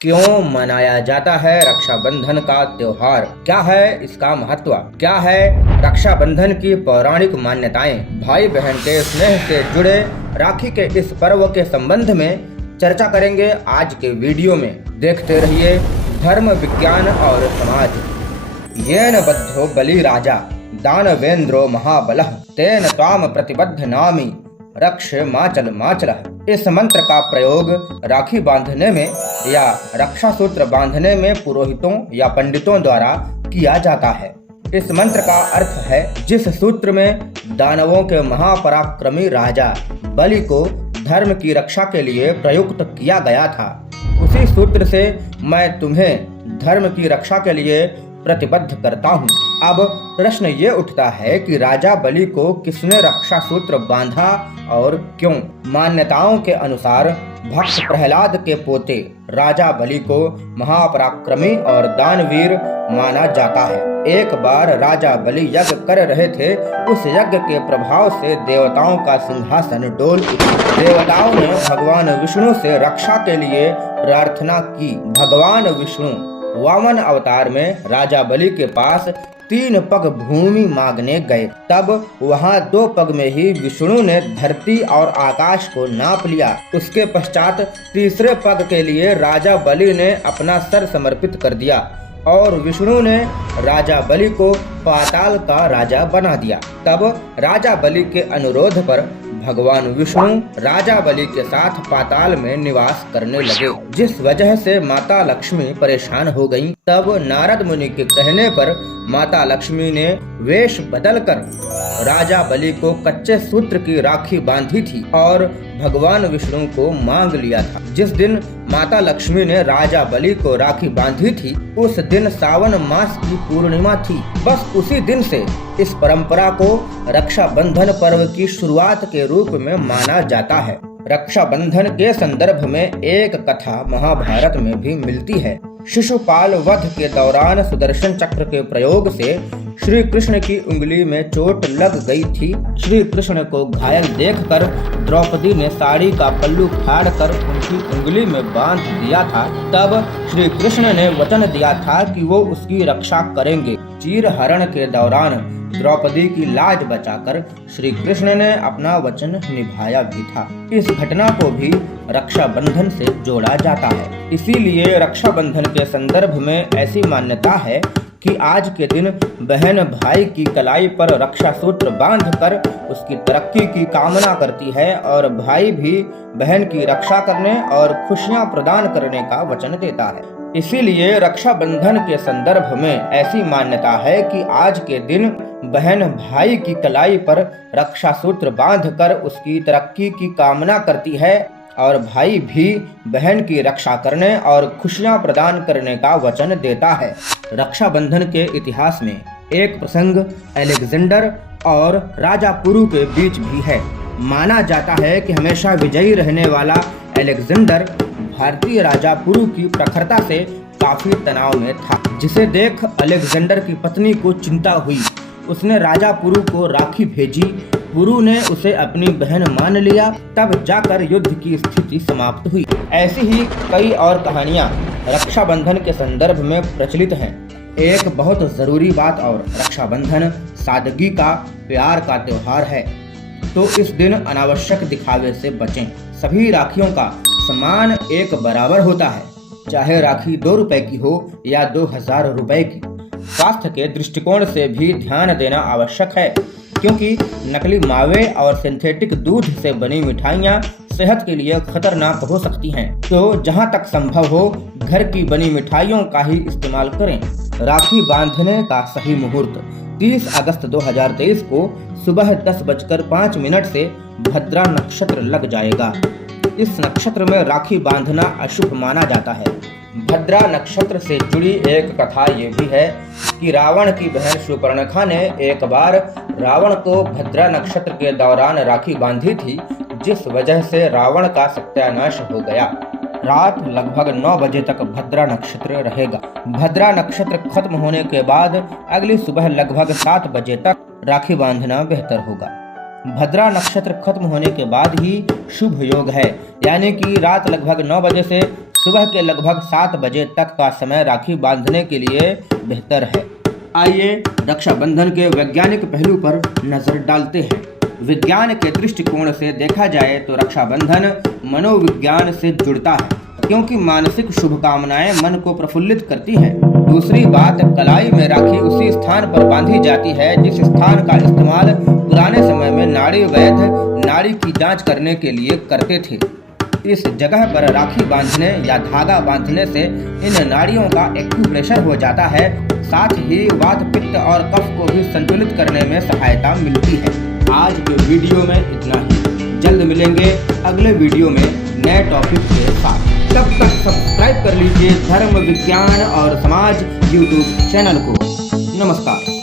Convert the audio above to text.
क्यों मनाया जाता है रक्षाबंधन का त्योहार? क्या है इसका महत्व? क्या है रक्षाबंधन की पौराणिक मान्यताएं? भाई बहन के स्नेह से जुड़े राखी के इस पर्व के संबंध में चर्चा करेंगे आज के वीडियो में। देखते रहिए धर्म, विज्ञान और समाज। येन बद्धो बलि राजा दानवेंद्रो महाबलः तेन त्वाम प्रतिबद्ध नामी रक्ष माचल माचलः। इस मंत्र का प्रयोग राखी बांधने में या रक्षा सूत्र बांधने में पुरोहितों या पंडितों द्वारा किया जाता है। इस मंत्र का अर्थ है, जिस सूत्र में दानवों के महापराक्रमी राजा बलि को धर्म की रक्षा के लिए प्रयुक्त किया गया था, उसी सूत्र से मैं तुम्हें धर्म की रक्षा के लिए प्रतिबद्ध करता हूँ। अब प्रश्न ये उठता है कि राजा बलि को किसने रक्षा सूत्र बांधा और क्यों? मान्यताओं के अनुसार भक्त प्रहलाद के पोते राजा बलि को महापराक्रमी और दानवीर माना जाता है। एक बार राजा बलि यज्ञ कर रहे थे। उस यज्ञ के प्रभाव से देवताओं का सिंहासन डोल उठा। देवताओं ने भगवान विष्णु से रक्षा के लिए प्रार्थना की। भगवान विष्णु वामन अवतार में राजा बलि के पास 3 पग भूमि मांगने गए। तब वहां 2 पग में ही विष्णु ने धरती और आकाश को नाप लिया। उसके पश्चात तीसरे पग के लिए राजा बलि ने अपना सर समर्पित कर दिया और विष्णु ने राजा बलि को पाताल का राजा बना दिया। तब राजा बलि के अनुरोध पर भगवान विष्णु राजा बलि के साथ पाताल में निवास करने लगे, जिस वजह से माता लक्ष्मी परेशान हो गईं। तब नारद मुनि के कहने पर माता लक्ष्मी ने वेश बदलकर राजा बलि को कच्चे सूत्र की राखी बांधी थी और भगवान विष्णु को मांग लिया था। जिस दिन माता लक्ष्मी ने राजा बलि को राखी बांधी थी, उस दिन सावन मास की पूर्णिमा थी। बस उसी दिन से इस परंपरा को रक्षाबंधन पर्व की शुरुआत के रूप में माना जाता है। रक्षाबंधन के संदर्भ में एक कथा महाभारत में भी मिलती है। शिशुपाल वध के दौरान सुदर्शन चक्र के प्रयोग से श्री कृष्ण की उंगली में चोट लग गई थी। श्री कृष्ण को घायल देखकर द्रौपदी ने साड़ी का पल्लू फाड़कर उनकी उंगली में बांध दिया था। तब श्री कृष्ण ने वचन दिया था कि वो उसकी रक्षा करेंगे। चीरहरण के दौरान द्रौपदी की लाज बचाकर श्री कृष्ण ने अपना वचन निभाया भी था। इस घटना को भी रक्षाबंधन से जोड़ा जाता है। इसीलिए रक्षाबंधन के संदर्भ में ऐसी मान्यता है कि आज के दिन बहन भाई की कलाई पर रक्षा सूत्र बांधकर उसकी तरक्की की कामना करती है और भाई भी बहन की रक्षा करने और खुशियां प्रदान करने का वचन देता है। इसीलिए रक्षाबंधन के संदर्भ में ऐसी मान्यता है कि आज के दिन बहन भाई की कलाई पर रक्षा सूत्र बांधकर उसकी तरक्की की कामना करती है और भाई भी बहन की रक्षा करने और खुशियां प्रदान करने का वचन देता है। रक्षाबंधन के इतिहास में एक प्रसंग अलेक्जेंडर और राजा पुरु के बीच भी है। माना जाता है कि हमेशा विजयी रहने वाला अलेक्जेंडर भारतीय राजा पुरु की प्रखरता से काफी तनाव में था, जिसे देख अलेक्जेंडर की पत्नी को चिंता हुई। उसने राजा पुरु को राखी भेजी। पुरु ने उसे अपनी बहन मान लिया। तब जाकर युद्ध की स्थिति समाप्त हुई। ऐसी ही कई और कहानियां रक्षाबंधन के संदर्भ में प्रचलित हैं। एक बहुत जरूरी बात और, रक्षाबंधन सादगी का, प्यार का त्योहार है, तो इस दिन अनावश्यक दिखावे से बचें। सभी राखियों का सम्मान एक बराबर होता है, चाहे राखी 2 रुपए की हो या 2000 रुपए की। स्वास्थ्य के दृष्टिकोण से भी ध्यान देना आवश्यक है, क्योंकि नकली मावे और सिंथेटिक दूध से बनी मिठाइयाँ सेहत के लिए खतरनाक हो सकती हैं। तो जहाँ तक संभव हो घर की बनी मिठाइयों का ही इस्तेमाल करें। राखी बांधने का सही मुहूर्त 30 अगस्त 2023 को सुबह 10:05 से भद्रा नक्षत्र लग जाएगा। इस नक्षत्र में राखी बांधना अशुभ माना जाता है। भद्रा नक्षत्र से जुड़ी एक कथा ये भी है कि रावण की बहन शूर्पणखा ने एक बार रावण को भद्रा नक्षत्र के दौरान राखी बांधी थी, जिस वजह से रावण का सत्यानाश हो गया। रात लगभग 9 बजे तक भद्रा नक्षत्र रहेगा। भद्रा नक्षत्र खत्म होने के बाद अगली सुबह लगभग 7 बजे तक राखी बांधना बेहतर होगा। भद्रा नक्षत्र खत्म होने के बाद ही शुभ योग है, यानी कि रात लगभग 9 बजे से सुबह के लगभग 7 बजे तक का समय राखी बांधने के लिए बेहतर है। आइए रक्षाबंधन के वैज्ञानिक पहलू पर नजर डालते हैं। विज्ञान के दृष्टिकोण से देखा जाए तो रक्षाबंधन मनोविज्ञान से जुड़ता है, क्योंकि मानसिक शुभकामनाएं मन को प्रफुल्लित करती हैं। दूसरी बात, कलाई में राखी उसी स्थान पर बांधी जाती है जिस स्थान का इस्तेमाल पुराने समय में नाड़ी वैद्य नाड़ी की जांच करने के लिए करते थे। इस जगह पर राखी बांधने या धागा बांधने से इन नाड़ियों का एक्यूप्रेशर हो जाता है। साथ ही वात, पित्त और कफ को भी संतुलित करने में सहायता मिलती है। आज के वीडियो में इतना ही। जल्द मिलेंगे अगले वीडियो में नए टॉपिक के साथ। तब तक सब्सक्राइब कर लीजिए धर्म, विज्ञान और समाज यूट्यूब चैनल को। नमस्कार।